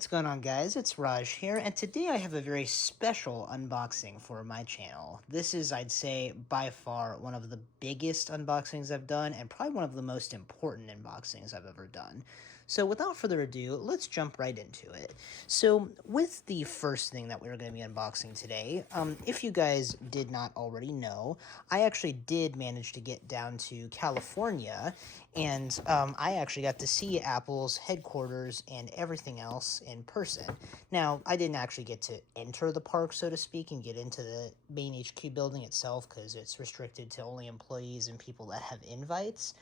What's going on, guys? It's Raj here, and today I have a very special unboxing for my channel. This is, I'd say, by far one of the biggest unboxings I've done, and probably one of the most important unboxings I've ever done. So without further ado, let's jump right into it. So with the first thing that we're going to be unboxing today, if you guys did not already know, I actually did manage to get down to California, and I actually got to see Apple's headquarters and everything else in person. Now, I didn't actually get to enter the park, so to speak, and get into the main HQ building itself because it's restricted to only employees and people that have invites.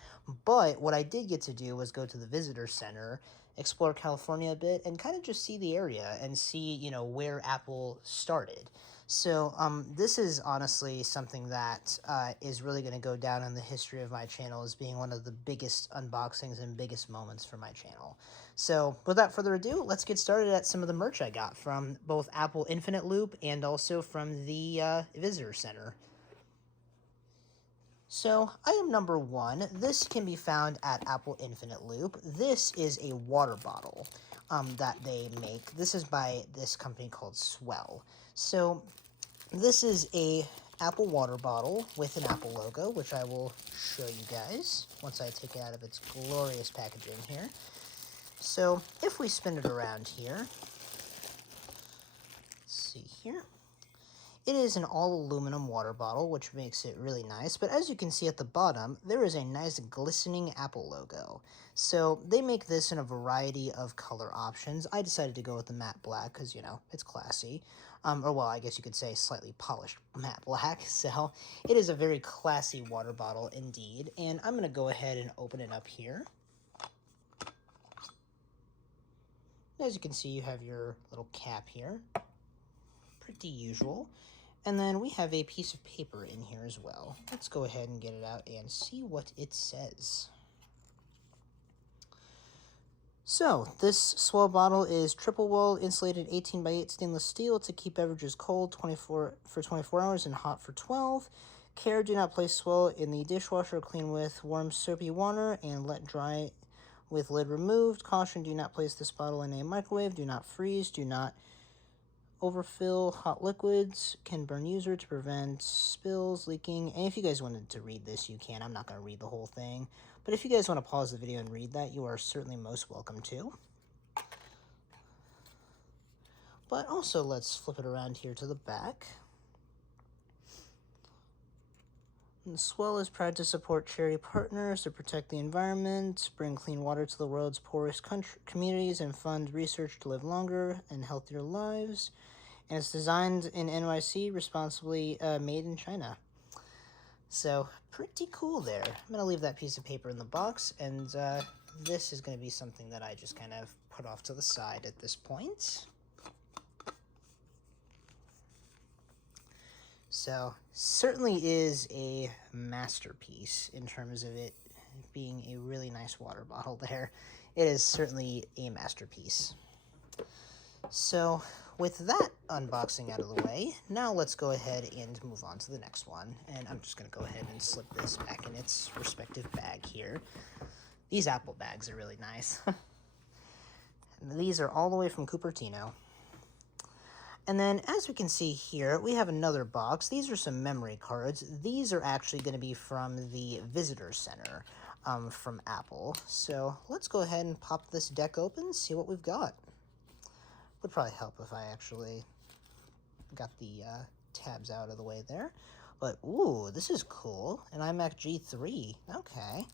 But what I did get to do was go to the visitor center, explore California a bit, and kind of just see the area and see, where Apple started. So this is honestly something that is really going to go down in the history of my channel as being one of the biggest unboxings and biggest moments for my channel. So without further ado, let's get started at some of the merch I got from both Apple Infinite Loop and also from the Visitor Center. So, item number one, this can be found at Apple Infinite Loop. This is a water bottle that they make. This is by this company called Swell. So, this is a Apple water bottle with an Apple logo, which I will show you guys once I take it out of its glorious packaging here. So, if we spin it around here, let's see here. It is an all-aluminum water bottle, which makes it really nice, but as you can see at the bottom, there is a nice glistening Apple logo. So they make this in a variety of color options. I decided to go with the matte black because, it's classy. Or, well, I guess you could say slightly polished matte black. So it is a very classy water bottle indeed, and I'm going to go ahead and open it up here. As you can see, you have your little cap here. Pretty usual. And then we have a piece of paper in here as well. Let's go ahead and get it out and see what it says. So, this Swell bottle is triple-walled, insulated 18 by 8 stainless steel to keep beverages cold for 24 hours and hot for 12. Care, do not place Swell in the dishwasher. Clean with warm soapy water and let dry with lid removed. Caution, do not place this bottle in a microwave. Do not freeze. Do not overfill. Hot liquids can burn user to prevent spills, leaking. And if you guys wanted to read this, you can. I'm not going to read the whole thing. But if you guys want to pause the video and read that, you are certainly most welcome to. But also, let's flip it around here to the back. And Swell is proud to support charity partners to protect the environment, bring clean water to the world's poorest communities, and fund research to live longer and healthier lives. And it's designed in NYC, responsibly made in China. So, pretty cool there. I'm going to leave that piece of paper in the box, and this is going to be something that I just kind of put off to the side at this point. So, certainly is a masterpiece in terms of it being a really nice water bottle there. It is certainly a masterpiece. So, with that unboxing out of the way, now let's go ahead and move on to the next one. And I'm just going to go ahead and slip this back in its respective bag here. These Apple bags are really nice. These are all the way from Cupertino. And then, as we can see here, we have another box. These are some memory cards. These are actually going to be from the Visitor Center from Apple. So, let's go ahead and pop this deck open, see what we've got. Would probably help if I actually got the tabs out of the way there. But, ooh, this is cool. An iMac G3. Okay.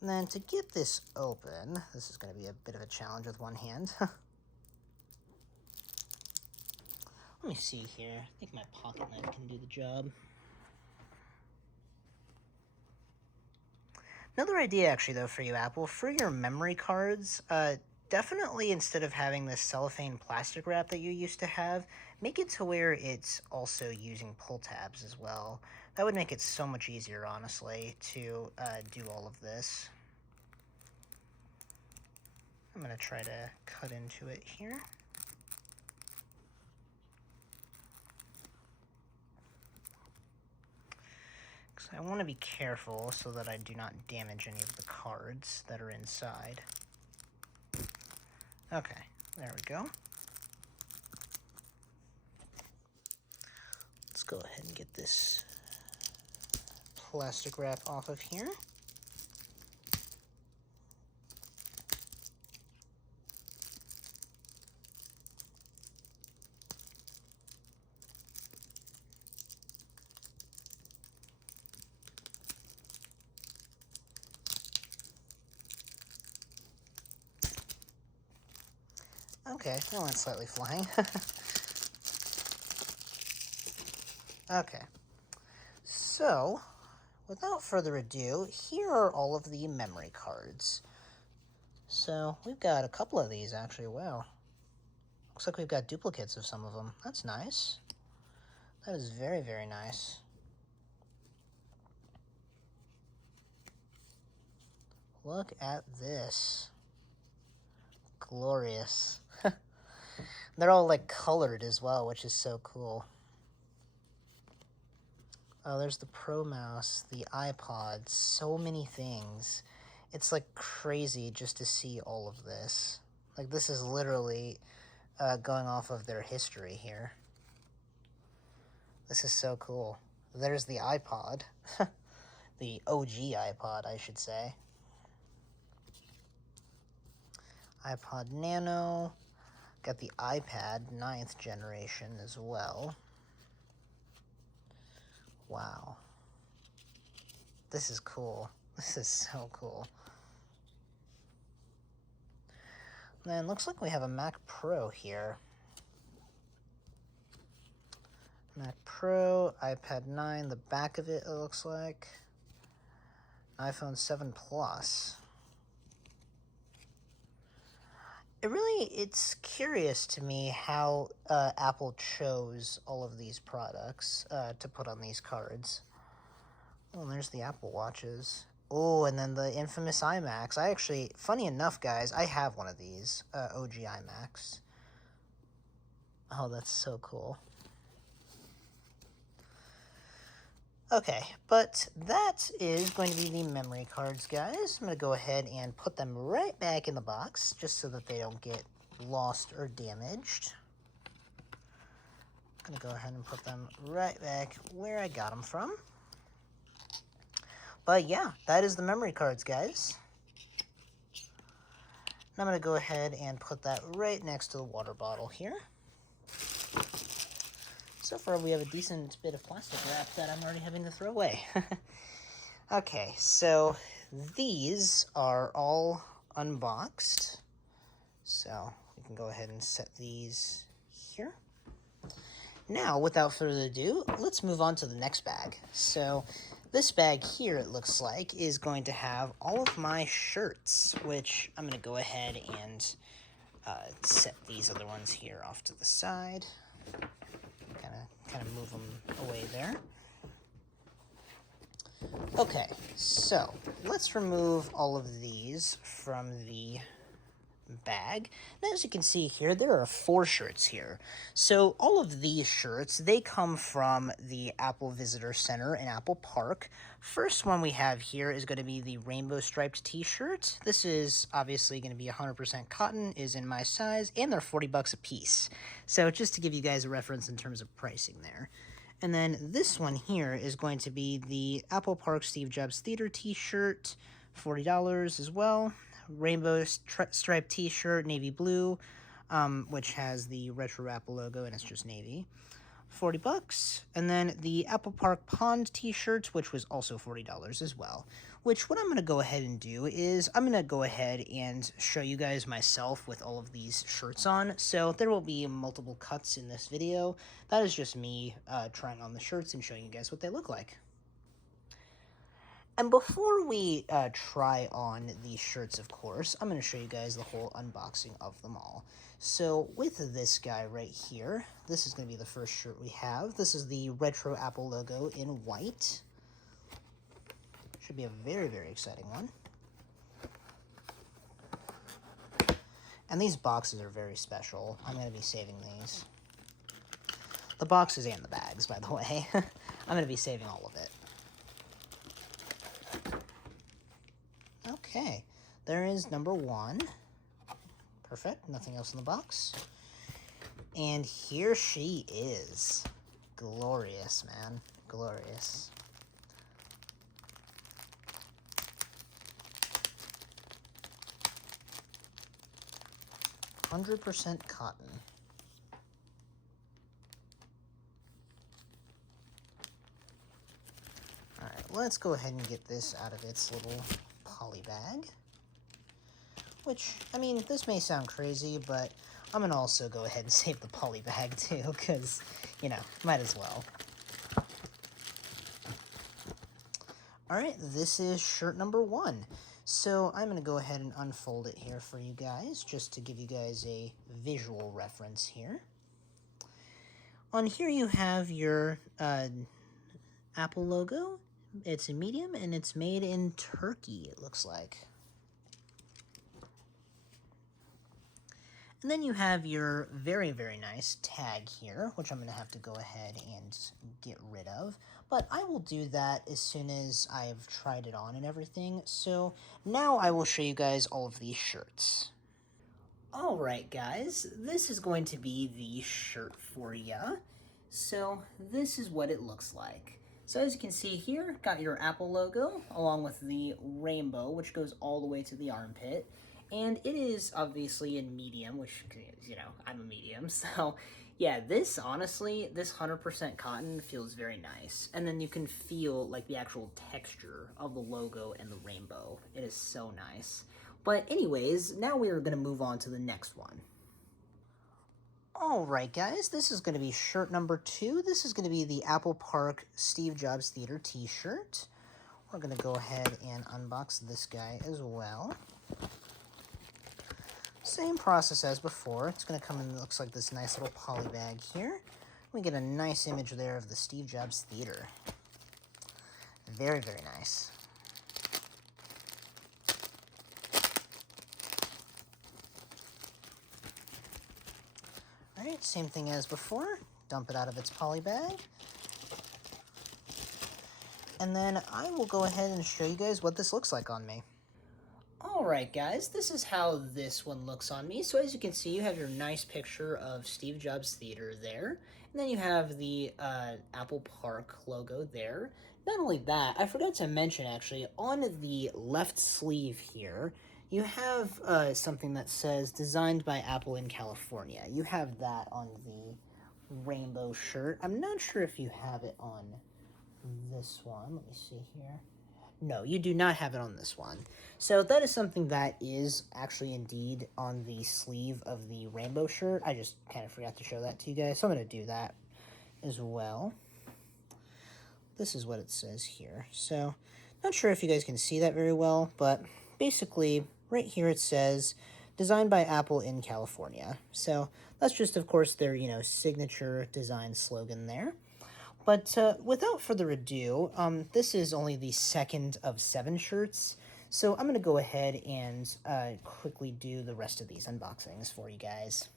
And then to get this open, this is going to be a bit of a challenge with one hand. Let me see here. I think my pocket knife can do the job. Another idea, actually, though, for you, Apple, for your memory cards, definitely instead of having this cellophane plastic wrap that you used to have, make it to where it's also using pull tabs as well. That would make it so much easier, honestly, to do all of this. I'm going to try to cut into it here. I want to be careful so that I do not damage any of the cards that are inside. Okay, there we go. Let's go ahead and get this plastic wrap off of here. Okay, that went slightly flying. Okay, so without further ado, here are all of the memory cards. So we've got a couple of these actually. Wow, looks like we've got duplicates of some of them. That's nice. That is very, very nice. Look at this. Glorious. They're all like colored as well, which is so cool. Oh, there's the Pro Mouse, the iPod, so many things. It's like crazy just to see all of this. Like, this is literally going off of their history here. This is so cool. There's the iPod. The OG iPod, I should say. iPod Nano. Got the iPad 9th generation as well. Wow. This is cool. This is so cool. Then looks like we have a Mac Pro here. Mac Pro, iPad 9, the back of it looks like. iPhone 7 Plus. It's curious to me how Apple chose all of these products to put on these cards. Oh, and there's the Apple Watches. Oh, and then the infamous iMacs. I actually, funny enough, guys, I have one of these OG iMacs. Oh, that's so cool. Okay, but that is going to be the memory cards, guys. I'm going to go ahead and put them right back in the box, just so that they don't get lost or damaged. I'm going to go ahead and put them right back where I got them from. But yeah, that is the memory cards, guys. And I'm going to go ahead and put that right next to the water bottle here. So far, we have a decent bit of plastic wrap that I'm already having to throw away. Okay, so these are all unboxed. So we can go ahead and set these here. Now, without further ado, let's move on to the next bag. So this bag here, it looks like, is going to have all of my shirts, which I'm going to go ahead and set these other ones here off to the side. Kind of move them away there. Okay, so let's remove all of these from the bag. And as you can see here, there are 4 shirts here. So all of these shirts, they come from the Apple Visitor Center in Apple Park. First one we have here is going to be the rainbow striped t-shirt. This is obviously going to be 100% cotton, is in my size, and they're $40 a piece. So just to give you guys a reference in terms of pricing there. And then this one here is going to be the Apple Park Steve Jobs Theater t-shirt, $40 as well. Rainbow striped t-shirt, navy blue, which has the retro Apple logo and it's just navy, $40. And then the Apple Park Pond t-shirt, which was also $40 as well. Which what I'm going to go ahead and do is I'm going to go ahead and show you guys myself with all of these shirts on. So there will be multiple cuts in this video. That is just me trying on the shirts and showing you guys what they look like. And before we try on these shirts, of course, I'm going to show you guys the whole unboxing of them all. So with this guy right here, this is going to be the first shirt we have. This is the retro Apple logo in white. Should be a very, very exciting one. And these boxes are very special. I'm going to be saving these. The boxes and the bags, by the way. I'm going to be saving all of it. Okay, there is number 1. Perfect, nothing else in the box. And here she is. Glorious, man. Glorious. "100% cotton." Alright, let's go ahead and get this out of its little poly bag. Which, I mean, this may sound crazy, but I'm going to also go ahead and save the poly bag too, because, you know, might as well. Alright, this is shirt number 1. So I'm going to go ahead and unfold it here for you guys, just to give you guys a visual reference here. On here you have your Apple logo. It's in medium, and it's made in Turkey, it looks like. And then you have your very, very nice tag here, which I'm going to have to go ahead and get rid of. But I will do that as soon as I've tried it on and everything. So now I will show you guys all of these shirts. Alright guys, this is going to be the shirt for ya. So this is what it looks like. So as you can see here, got your Apple logo along with the rainbow, which goes all the way to the armpit. And it is obviously in medium, which, you know, I'm a medium. So yeah, this honestly, this 100% cotton feels very nice. And then you can feel like the actual texture of the logo and the rainbow. It is so nice. But anyways, now we are going to move on to the next one. Alright guys, this is going to be shirt number 2. This is going to be the Apple Park Steve Jobs Theater t-shirt. We're going to go ahead and unbox this guy as well. Same process as before. It's going to come in, it looks like this nice little poly bag here. We get a nice image there of the Steve Jobs Theater. Very, very nice. Alright, same thing as before. Dump it out of its poly bag. And then I will go ahead and show you guys what this looks like on me. Alright guys, this is how this one looks on me. So as you can see, you have your nice picture of Steve Jobs Theater there. And then you have the Apple Park logo there. Not only that, I forgot to mention actually, on the left sleeve here, you have something that says designed by Apple in California. You have that on the rainbow shirt. I'm not sure if you have it on this one. Let me see here. No, you do not have it on this one. So that is something that is actually indeed on the sleeve of the rainbow shirt. I just kind of forgot to show that to you guys, so I'm going to do that as well. This is what it says here. So, not sure if you guys can see that very well, but basically, right here it says, designed by Apple in California. So, that's just, of course, their, you know, signature design slogan there. But without further ado, this is only the second of 7 shirts, so I'm going to go ahead and quickly do the rest of these unboxings for you guys.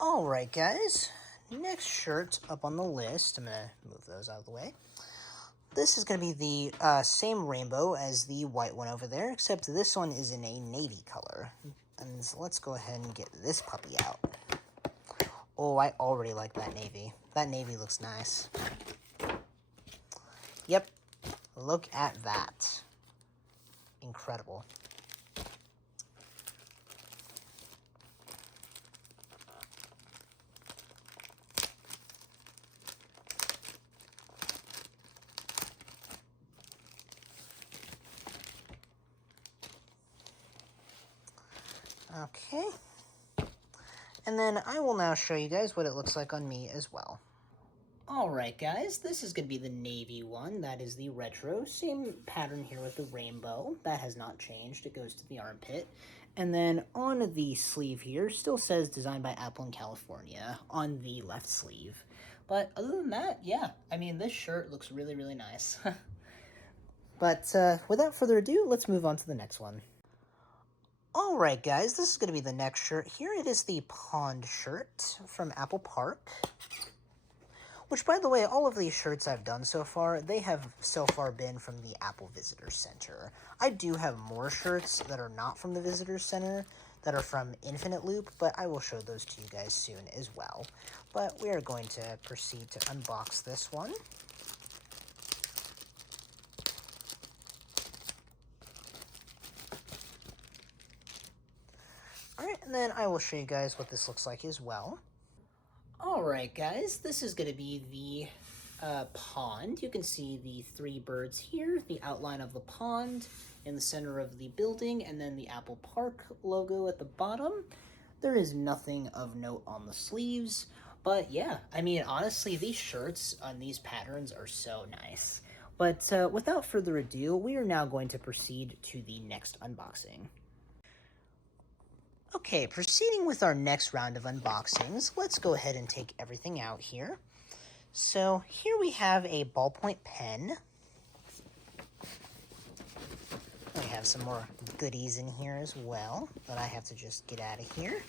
Alright guys, next shirt up on the list, I'm going to move those out of the way. This is going to be the same rainbow as the white one over there, except this one is in a navy color. And so let's go ahead and get this puppy out. Oh, I already like that navy. That navy looks nice. Yep. Look at that. Incredible. Okay. And then I will now show you guys what it looks like on me as well. Alright guys, this is going to be the navy one. That is the retro. Same pattern here with the rainbow. That has not changed. It goes to the armpit. And then on the sleeve here, still says designed by Apple in California on the left sleeve. But other than that, yeah, I mean, this shirt looks really, really nice. But without further ado, let's move on to the next one. Alright guys, this is going to be the next shirt. Here it is the Pond shirt from Apple Park, Which, by the way, all of these shirts I've done so far, they have so far been from the Apple Visitor Center. I do have more shirts that are not from the Visitor Center, that are from Infinite Loop, but I will show those to you guys soon as well. But we are going to proceed to unbox this one. Alright, and then I will show you guys what this looks like as well. Alright guys, this is going to be the pond. You can see the 3 birds here, the outline of the pond in the center of the building, and then the Apple Park logo at the bottom. There is nothing of note on the sleeves, but yeah, I mean, honestly, these shirts on these patterns are so nice. But without further ado, we are now going to proceed to the next unboxing. Okay, proceeding with our next round of unboxings, let's go ahead and take everything out here. So here we have a ballpoint pen. We have some more goodies in here as well that I have to just get out of here.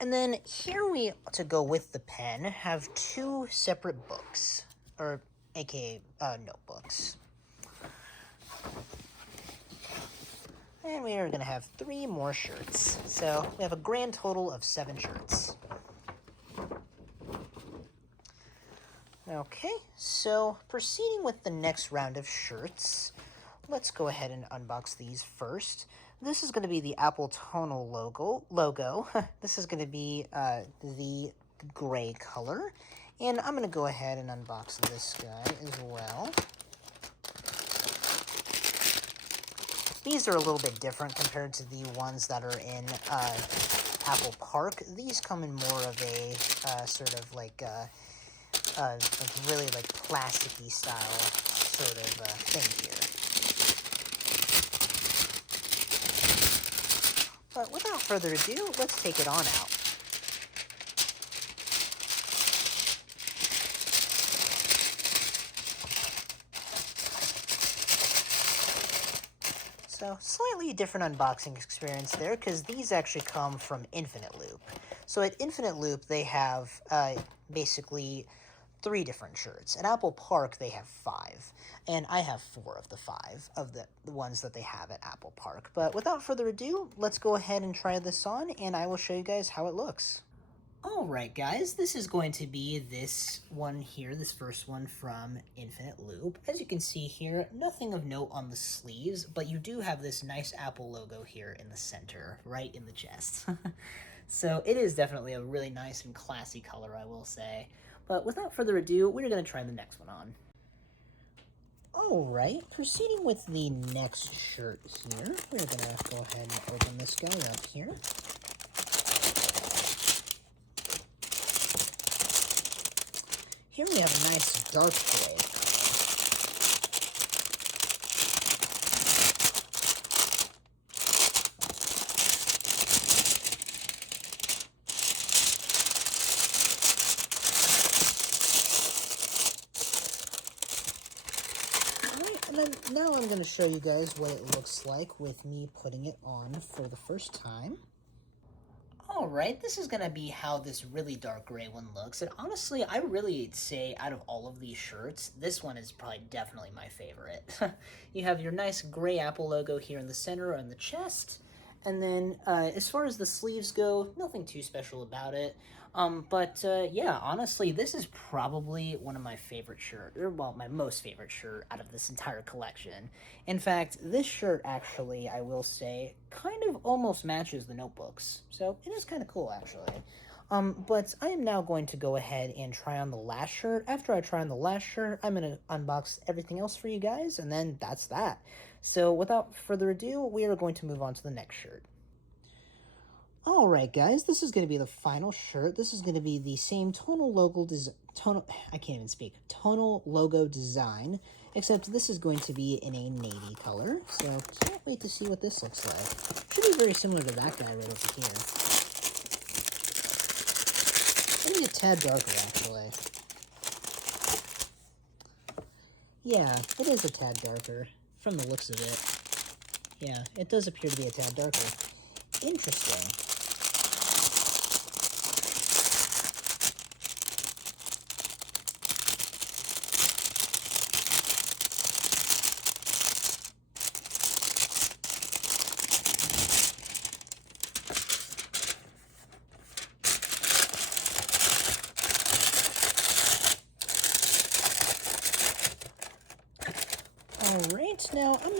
And then here we, to go with the pen, have 2 separate books, or aka notebooks. And we are going to have 3 more shirts. So we have a grand total of 7 shirts. Okay, so proceeding with the next round of shirts, let's go ahead and unbox these first. This is going to be the Apple Tonal logo. This is going to be the gray color. And I'm going to go ahead and unbox this guy as well. These are a little bit different compared to the ones that are in Apple Park. These come in more of a sort of like really like plasticky style sort of thing here. But without further ado, let's take it on out. So, slightly different unboxing experience there, because these actually come from Infinite Loop. So at Infinite Loop, they have basically 3 different shirts. At Apple Park, they have 5. And I have 4 of the 5 of the ones that they have at Apple Park. But without further ado, let's go ahead and try this on, and I will show you guys how it looks. Alright guys, this is going to be this one here, this first one from Infinite Loop. As you can see here, nothing of note on the sleeves, but you do have this nice Apple logo here in the center, right in the chest. So it is definitely a really nice and classy color, I will say. But without further ado, we're going to try the next one on. Alright, proceeding with the next shirt here, we're going to go ahead and open this guy up here. Here we have a nice dark gray. Alright, and then now I'm going to show you guys what it looks like with me putting it on for the first time. Alright, this is going to be how this really dark gray one looks, and honestly, I really say out of all of these shirts, this one is probably definitely my favorite. You have your nice gray Apple logo here in the center on the chest, and then as far as the sleeves go, nothing too special about it. Yeah, honestly, this is probably one of my favorite shirts, or well, my most favorite shirt out of this entire collection. In fact, this shirt actually, I will say, kind of almost matches the notebooks. So it is kind of cool, actually. But I am now going to go ahead and try on the last shirt. After I try on the last shirt, I'm going to unbox everything else for you guys, and then that's that. So without further ado, we are going to move on to the next shirt. Alright guys, this is going to be the final shirt. This is going to be the same tonal logo design, except this is going to be in a navy color. So can't wait to see what this looks like. Should be very similar to that guy right over here. Maybe a tad darker actually. Yeah, it is a tad darker from the looks of it. Yeah, it does appear to be a tad darker. Interesting.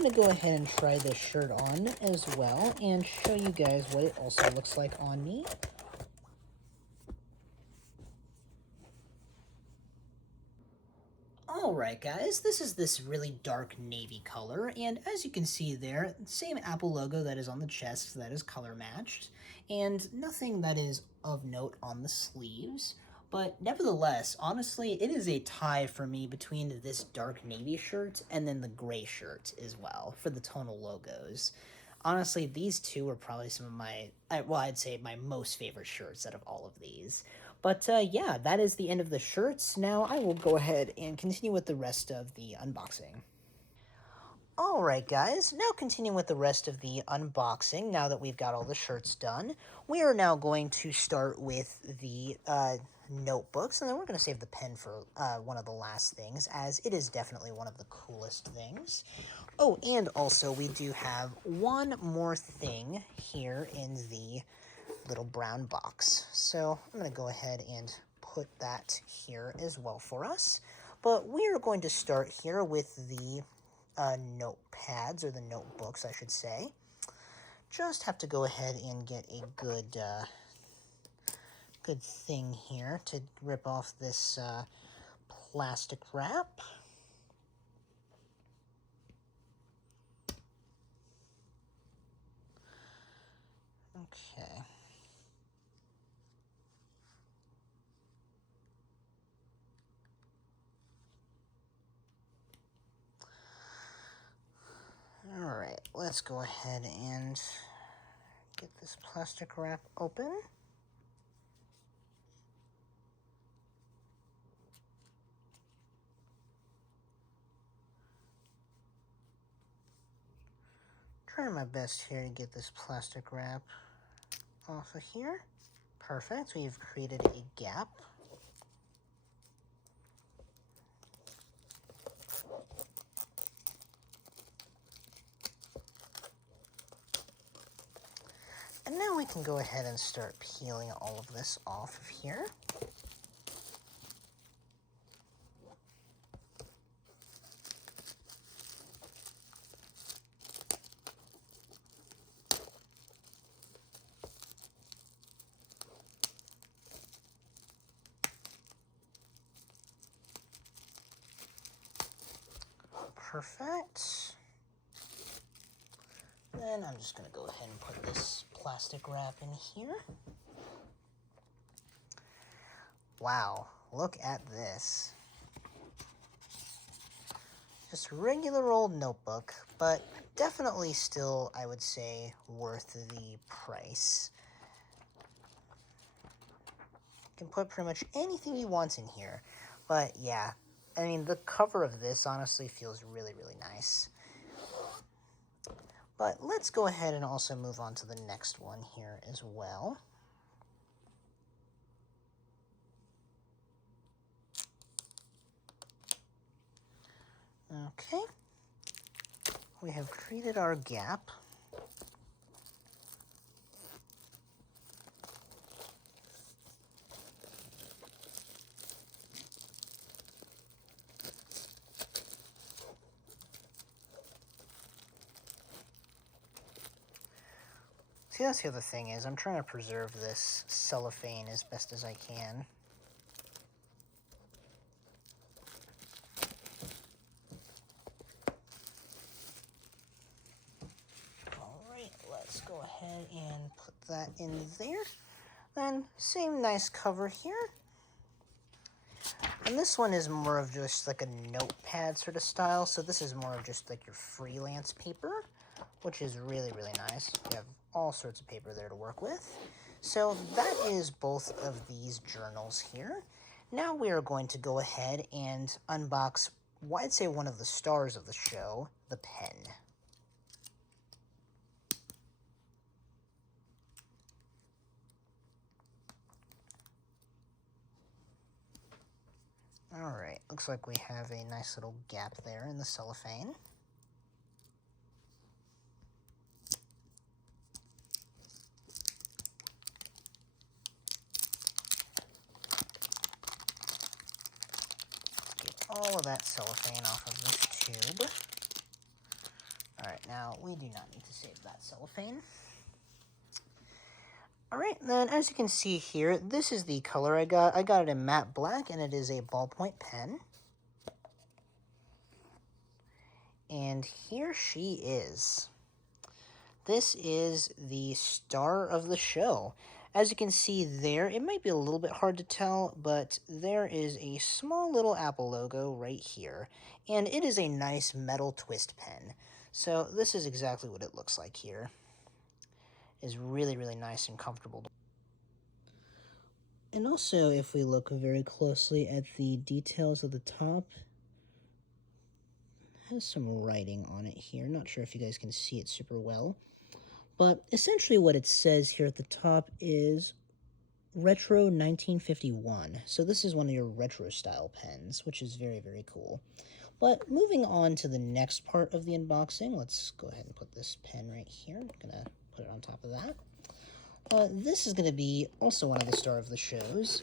going to go ahead and try this shirt on as well and show you guys what it also looks like on me. Alright guys, this is this really dark navy color, and as you can see there, same Apple logo that is on the chest that is color matched, and nothing that is of note on the sleeves. But nevertheless, honestly, it is a tie for me between this dark navy shirt and then the gray shirt as well for the tonal logos. Honestly, these two are probably some of my, well, I'd say my most favorite shirts out of all of these. But yeah, that is the end of the shirts. Now I will go ahead and continue with the rest of the unboxing. Alright guys, now continuing with the rest of the unboxing, now that we've got all the shirts done, we are now going to start with the notebooks, and then we're going to save the pen for one of the last things, as it is definitely one of the coolest things. Oh, and also we do have one more thing here in the little brown box. So I'm going to go ahead and put that here as well for us. But we are going to start here with the notepads, or the notebooks, I should say. Just have to go ahead and get a good thing here to rip off this plastic wrap. Okay. Alright, let's go ahead and get this plastic wrap open. Trying my best here to get this plastic wrap off of here. Perfect, we've created a gap. And now we can go ahead and start peeling all of this off of here. Perfect. Then I'm just going to go ahead and put this plastic wrap in here. Wow, look at this. Just a regular old notebook, but definitely still, I would say, worth the price. You can put pretty much anything you want in here. But yeah, I mean, the cover of this honestly feels really, really nice. But let's go ahead and also move on to the next one here as well. Okay. We have created our gap. See, that's the other thing is I'm trying to preserve this cellophane as best as I can. Alright, let's go ahead and put that in there. Then, same nice cover here. And this one is more of just like a notepad sort of style, so this is more of just like your freelance paper, which is really, really nice. You have all sorts of paper there to work with. So that is both of these journals here. Now we are going to go ahead and unbox, well, I'd say one of the stars of the show, the pen. Alright, looks like we have a nice little gap there in the cellophane. All of that cellophane off of this tube. Now, we do not need to save that cellophane. Alright, then as you can see here, this is the color I got. I got it in matte black, and it is a ballpoint pen. And here she is. This is the star of the show. As you can see there, it might be a little bit hard to tell, but there is a small little Apple logo right here, and it is a nice metal twist pen. So this is exactly what it looks like here. It is really, really nice and comfortable. And also, if we look very closely at the details of the top, it has some writing on it here. Not sure if you guys can see it super well. But essentially what it says here at the top is Retro 1951. So this is one of your retro style pens, which is very, very cool. But moving on to the next part of the unboxing, let's go ahead and put this pen right here. I'm going to put it on top of that. This is going to be also one of the stars of the shows.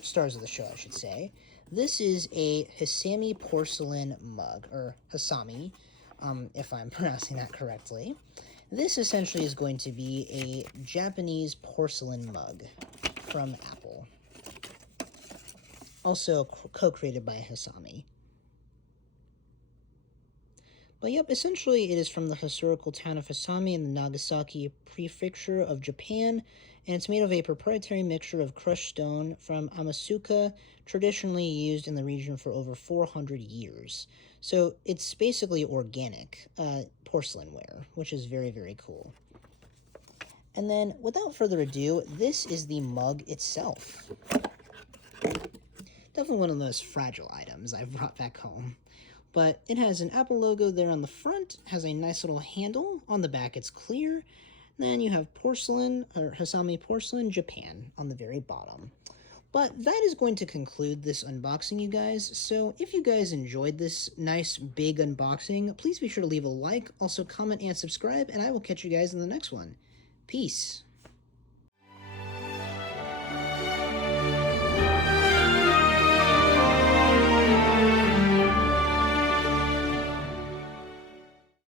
Stars of the show, I should say. This is a Hasami porcelain mug, or Hasami, if I'm pronouncing that correctly. This essentially is going to be a Japanese porcelain mug from Apple. Also co-created by Hasami. But yep, essentially it is from the historical town of Hasami in the Nagasaki prefecture of Japan, and it's made of a proprietary mixture of crushed stone from Amasuka, traditionally used in the region for over 400 years. So it's basically organic porcelainware, which is very, very cool. And then, without further ado, this is the mug itself. Definitely one of the most fragile items I've brought back home. But it has an Apple logo there on the front, has a nice little handle. On the back it's clear. Then you have porcelain, or Hasami Porcelain Japan on the very bottom. But that is going to conclude this unboxing, you guys. So if you guys enjoyed this nice big unboxing, please be sure to leave a like, also comment and subscribe, and I will catch you guys in the next one. Peace.